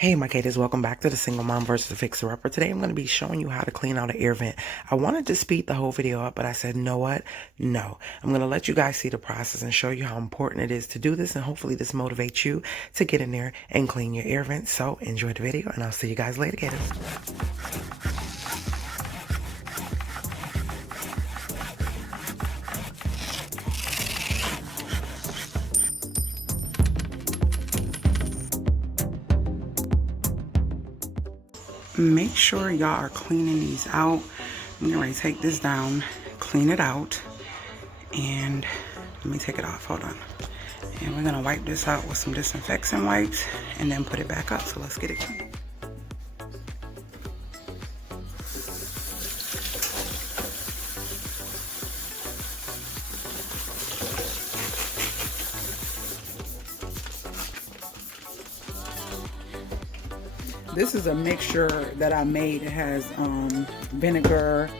Hey my Katers, welcome back to the Single Mom versus the Fixer Upper. Today I'm going to be showing you how to clean out an air vent. I wanted to speed the whole video up, but I said, you know what? No. I'm going to let you guys see the process and show you how important it is to do this, and hopefully this motivates you to get in there and clean your air vent. So enjoy the video, and I'll see you guys later, Katers. Make sure y'all are cleaning these out. I'm gonna take this down, clean it out, and let me take it off, hold on. And we're gonna wipe this out with some disinfectant wipes and then put it back up. So let's get it clean. This is a mixture that I made. It has vinegar,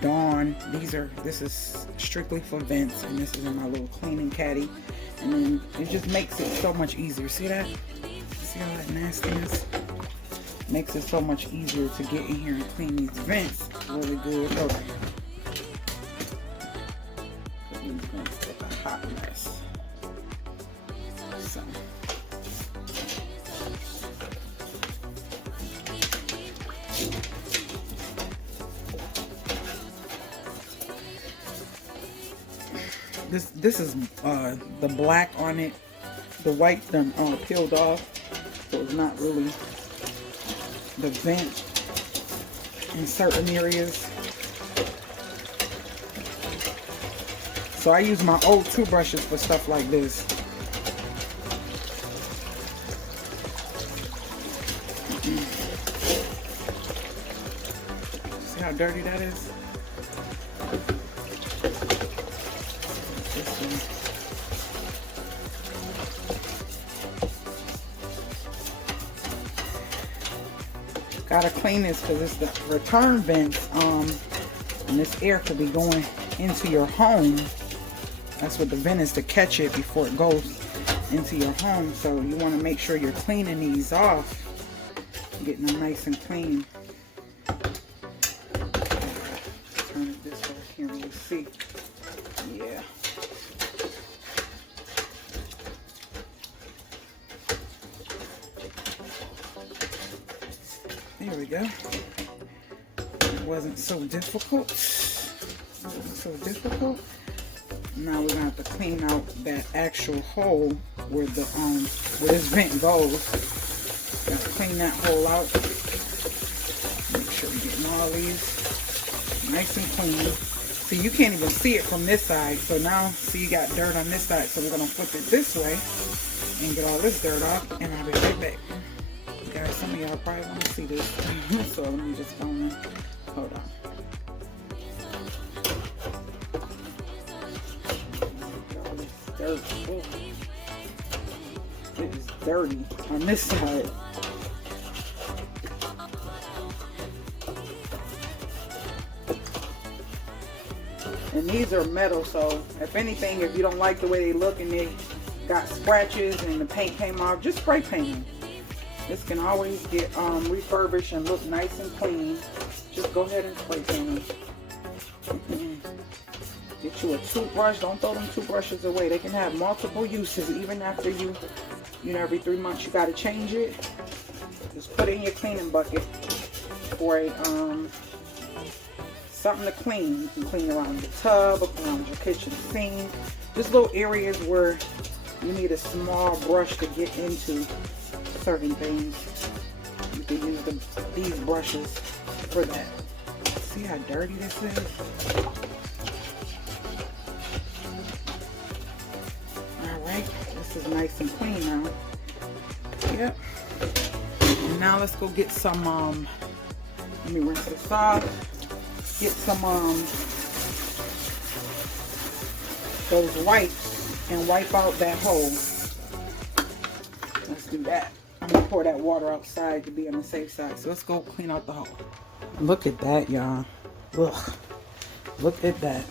Dawn. This is strictly for vents, and this is in my little cleaning caddy. And then it just makes it so much easier. See that? See all that nastiness? Makes it so much easier to get in here and clean these vents really good. Okay. These vents look a hot mess. So. This is the black on it. The white done peeled off, so it's not really the vent in certain areas. So I use my old toothbrushes for stuff like this. See how dirty that is? Gotta clean this because it's the return vents, and this air could be going into your home. That's what the vent is, to catch it before it goes into your home. So you want to make sure you're cleaning these off, getting them nice and clean. Turn it this way, I can't really see. Yeah. There we go. It wasn't so difficult. Now we're gonna have to clean out that actual hole where the where this vent goes. Gotta clean that hole out. Make sure we're getting all these nice and clean. So you can't even see it from this side. So now, see, you got dirt on this side. So we're gonna flip it this way and get all this dirt off, and I'll be right back. Guys, some of y'all probably want to see this. So let me just go on. Hold on. Dirt. Oh. It is dirty on this side. And these are metal, so if anything, if you don't like the way they look and they got scratches and the paint came off, just spray paint them. This can always get refurbished and look nice and clean. Just go ahead and spray paint them. Get you a toothbrush. Don't throw them toothbrushes away. They can have multiple uses. Even after you know, every 3 months you got to change it. Just put it in your cleaning bucket for a something to clean. You can clean around the tub, or around your kitchen sink. Just little areas where you need a small brush to get into certain things. You can use these brushes for that. See how dirty this is? Alright, this is nice and clean now. Yep. And now let's go get some, let me rinse this off. Get some, those wipes and wipe out that hole. Let's do that. I'm gonna pour that water outside to be on the safe side. So let's go clean out the hole. Look at that, y'all. Ugh. Look at that.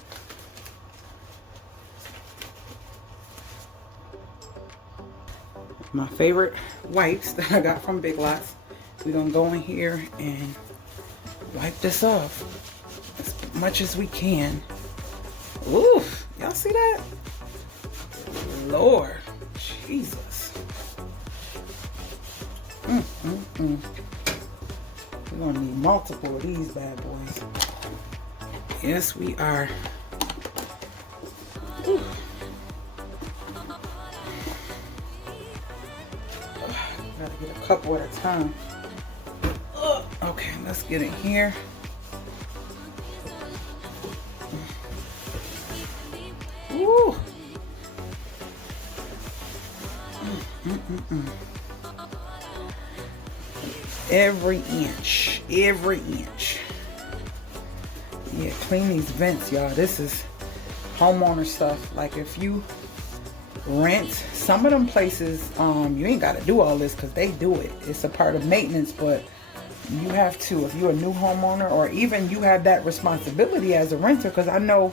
My favorite wipes that I got from Big Lots. we're gonna go in here and wipe this off as much as we can. Ooh, y'all see that? Lord Jesus. We're gonna need multiple of these bad boys. Yes, we are. Ooh. Gotta get a couple at a time. Okay, let's get in here. Woo. Every inch. Yeah, clean these vents, y'all. This is homeowner stuff. Like if you rent, some of them places, you ain't got to do all this because they do it. It's a part of maintenance, but you have to, if you're a new homeowner, or even you have that responsibility as a renter, because I know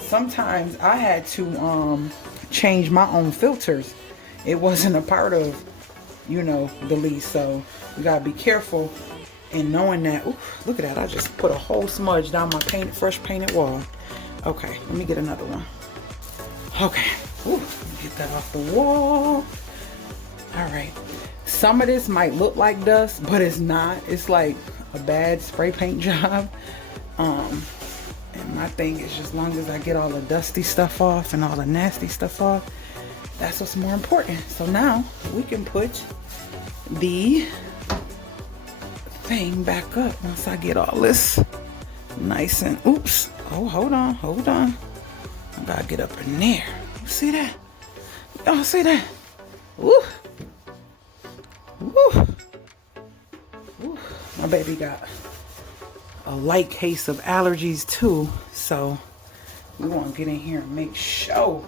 sometimes I had to change my own filters. It wasn't a part of, you know, the lease. So you gotta be careful in knowing that. Ooh, look at that, I just put a whole smudge down my fresh painted wall. Okay, let me get another one. Okay, ooh, get that off the wall. All right, some of this might look like dust, but it's not. It's like a bad spray paint job. And my thing is, just as long as I get all the dusty stuff off and all the nasty stuff off, that's what's more important. So now we can put the thing back up once I get all this nice and, oops. Oh, hold on. I gotta get up in there. You see that? Y'all see that? Woo. Woo. Woo. My baby got a light case of allergies too, so we want to get in here and make sure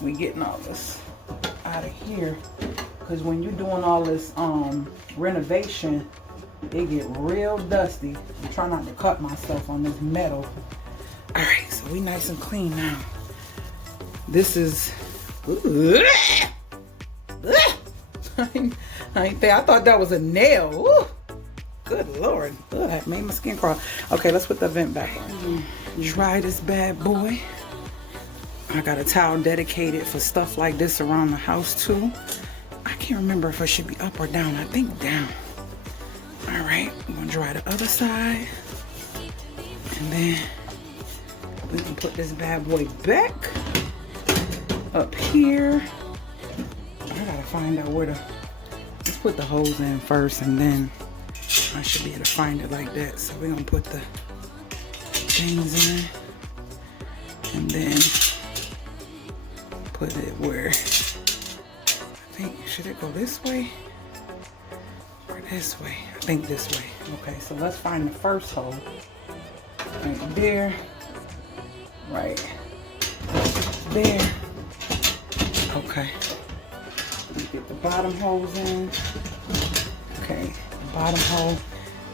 we getting all this out of here, because when you're doing all this renovation, it get real dusty. I'm trying not to cut myself on this metal. All right, so we nice and clean now. This is I thought that was a nail. Ooh. Good Lord. Ugh, that made my skin crawl. Okay, let's put the vent back on. Try this bad boy. I got a towel dedicated for stuff like this around the house too. I can't remember if it should be up or down. I think down. All right, I'm gonna dry the other side. And then we can put this bad boy back up here. I gotta find out where to, let's put the hose in first, and then I should be able to find it like that. So we're gonna put the things in and then put it where, I think, should it go this way or this way? I think this way. Okay, so let's find the first hole. Right there. Right there. Okay. Let me get the bottom hose in. Okay, the bottom hole.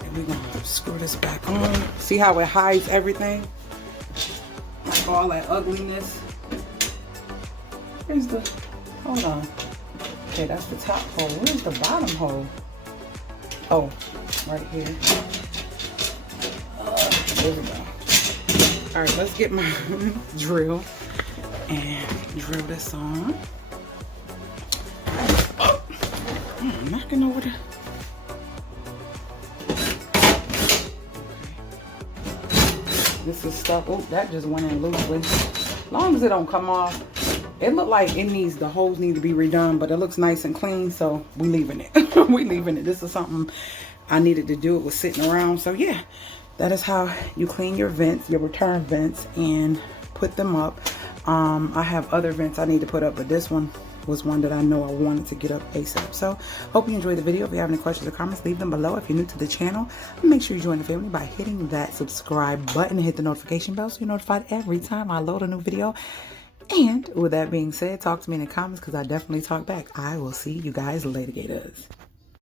And we're gonna screw this back on. See how it hides everything? Like all that ugliness. Here's the, hold on. Okay, that's the top hole. Where's the bottom hole? Oh, right here. There we go. All right, let's get my drill and drill this on. Oh, I'm knocking over the. This is stuff. Oh, that just went in loosely. As long as it don't come off. It looked like it needs, the holes need to be redone, but it looks nice and clean, so we leaving it. We leaving it. This is something I needed to do. It was sitting around. So yeah, that is how you clean your vents, your return vents, and put them up. I have other vents I need to put up, but this one was one that I know I wanted to get up ASAP. So hope you enjoyed the video. If you have any questions or comments, leave them below. If you're new to the channel, make sure you join the family by hitting that subscribe button and hit the notification bell so you're notified every time I load a new video. And with that being said, talk to me in the comments because I definitely talk back. I will see you guys later, Gators.